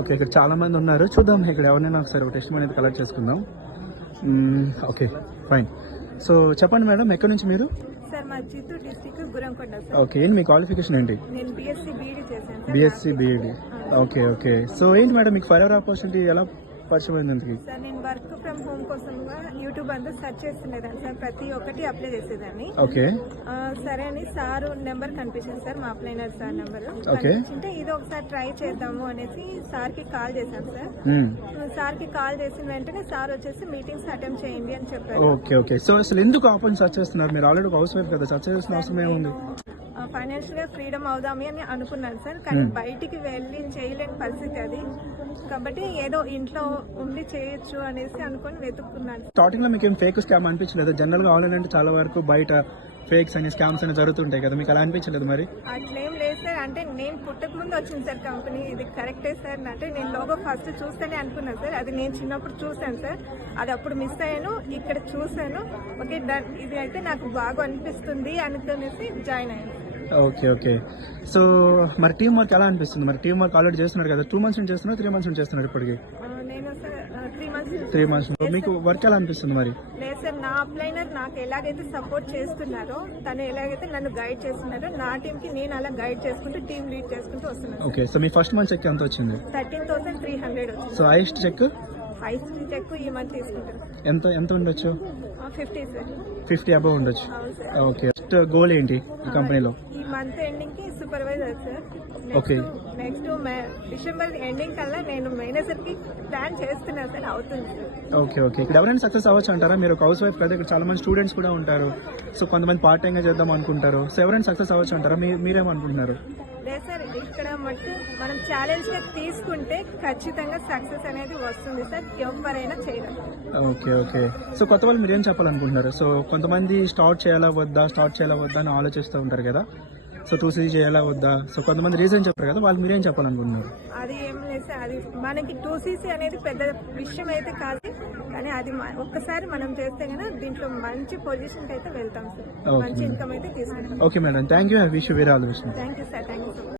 Okay, ఇక్కడ చాలా మంది ఉన్నారు. చూద్దాం ఇక్కడ ఎవరినైనా ఒకసారి ఒక టెస్ట్ అనేది కలెక్ట్ చేసుకుందాం. Okay, fine. సో చెప్పండి మేడం, ఎక్కడి నుంచి మీరు? సార్ మా Chittoor district Gurramkonda sir. Okay, ఏంటి మీ క్వాలిఫికేషన్ ఏంటి? నేను బీఎస్సీ బీఈడీ చేశాను sir. BSc BEd. Okay okay. So ఏంటి మేడం మీకు ఫర్ ఎవర్ ఆపర్చునిటీ ఎలా పరిచయం అయింది ఇంతకి? సార్ నేను వర్క్ ఫ్రమ్ హోమ్ కోసంగా యూట్యూబ్ అంతా సెర్చ్ చేస్తుండేదాన్ని సార్, ప్రతి ఒక్కటి అప్లై చేసేదాన్ని. ఓకే. సరే అని సార్ నెంబర్ కనిపించింది సార్, మా అప్లైనర్ సార్ నెంబర్ ఓకే. కనిపించింటే ఇది ఒకసారి ట్రై చేద్దాము అనేసి సార్ కి కాల్ చేశాను సార్. సార్ కి కాల్ చేసిన వెంటనే సార్ వచ్చేసి మీటింగ్స్ అటెండ్ చేయండి అని చెప్పారు. Okay okay. సో అసలు ఎందుకు ఆపర్చునిటీ సర్చ్ చేస్తున్నారు? మీరు ఆల్రెడీ హౌస్ వైఫ్ కదా, సర్చ్ చేసిన అవసరం ఏముంది? ఫైనాన్షియల్ గా ఫ్రీడమ్ అవుదామి అని అనుకున్నాను సార్, కానీ బయటికి వెళ్ళి చేయలేని పరిస్థితి అది, కాబట్టి ఏదో ఇంట్లో ఉండి చేయొచ్చు అనేసి అనుకుని వెతుక్కున్నాను. స్టార్టింగ్ లో మీకు ఏం ఫేక్ స్కామ్ అనిపించలేదు? జనరల్ గా ఆన్లైన్ అంటే చాలా వరకు బయట ఫేక్స్ అని స్కామ్స్ అని జరుగుతుంటాయి కదా, మీకు అలా అనిపించలేదు మరి? అట్లేం లేదు సార్, అంటే నేను పుట్టక ముందు వచ్చింది సార్ కంపెనీ, ఇది కరెక్టే సార్ అంటే నేను లోగో ఫస్ట్ చూస్తేనే అనుకున్నాను సార్, అది నేను చిన్నప్పుడు చూసాను సార్, అది అప్పుడు మిస్ అయ్యాను, ఇక్కడ చూసాను, ఓకే ఇది అయితే నాకు బాగా అనిపిస్తుంది అనుకునేసి జాయిన్ అయ్యాను. Okay okay. సో మరి టీమ్ వర్క్ ఎలా అనిపిస్తుంది? మరి టీమ్ వర్క్ ఆల్రెడీ చేస్తున్నారు కదా, 2 months నుంచి చేస్తున్నారు, 3 months నుంచి చేస్తున్నారు ఇప్పటికి? నేను సార్ 3 months. మీకు వర్క్ ఎలా అనిపిస్తుంది మరి? లేదు సార్, నా అప్లైనర్ నాకు ఎలాగైతే సపోర్ట్ చేస్తున్నారో, తను ఎలాగైతే నన్ను గైడ్ చేస్తున్నారో, నా టీమ్ కి నేను అలా గైడ్ చేసుకుంటూ టీమ్ లీడ్ చేసుకుంటూ వస్తున్నాను. ఓకే. సో మీ ఫస్ట్ మంత్ చెక్ ఎంత వచ్చింది? 13,300 వచ్చింది. So highest check? Highest check ఈ మంత్ తీసుకుంటాను. ఎంత ఉండొచ్చు? 50 సార్. 50 అబౌవ్ ఉండొచ్చు. అవును సార్. ఓకే. నెక్స్ట్ గోల్ ఏంటి ఈ కంపెనీలో? ఈ మంత్ ఎండింగ్ కి supervisor sir. Okay. Next December ending కల్లా నేను మేనేజర్ కి ప్లాన్ చేస్తున్నా సార్, అవుతుంది సార్. Okay okay. ఇక్కడ ఎవరైనా సక్సెస్ అవ్వచ్చు అంటారా? మీరు ఒక హౌస్ వైఫ్ కదా, ఇక్కడ చాలా మంది స్టూడెంట్స్ కూడా ఉంటారు, సో కొంతమంది పార్ట్ టైం గా చేద్దాం అనుకుంటారు, సో ఎవరైనా సక్సెస్ అవ్వచ్చు అంటారా? మీరేమనుకుంటున్నారు? లేదు సార్, ఇక్కడ మట్టు మనం ఛాలెంజ్ గా తీసుకుంటే ఖచ్చితంగా సక్సెస్ అనేది వస్తుంది సార్, ఎవరైనా చేయడం. Okay okay. సో కొత్త వాళ్ళు మీరు ఏం చెప్పాలనుకుంటున్నారు? సో కొంతమంది స్టార్ట్ చేయాలా వద్దా అని ఆలోచిస్తూ ఉంటారు కదా, సో 2CC చేయాలా వద్దా, సో కొంతమంది రీజన్ చెప్పారు కదా, వాళ్ళు మీరేం చెప్పాలనుకుంటున్నారు? అది ఏం లేదు సార్, అది మనకి 2CC అనేది పెద్ద విషయం అయితే కాదు, కానీ అది ఒక్కసారి మనం చేస్తే కనుక దీంట్లో మంచి పొజిషన్ అయితే వెళ్తాం సార్, మంచి ఇన్కమ్ అయితే తీసుకుంటాం. Okay madam, thank you. I wish you very all the best. Thank you sir, thank you so much.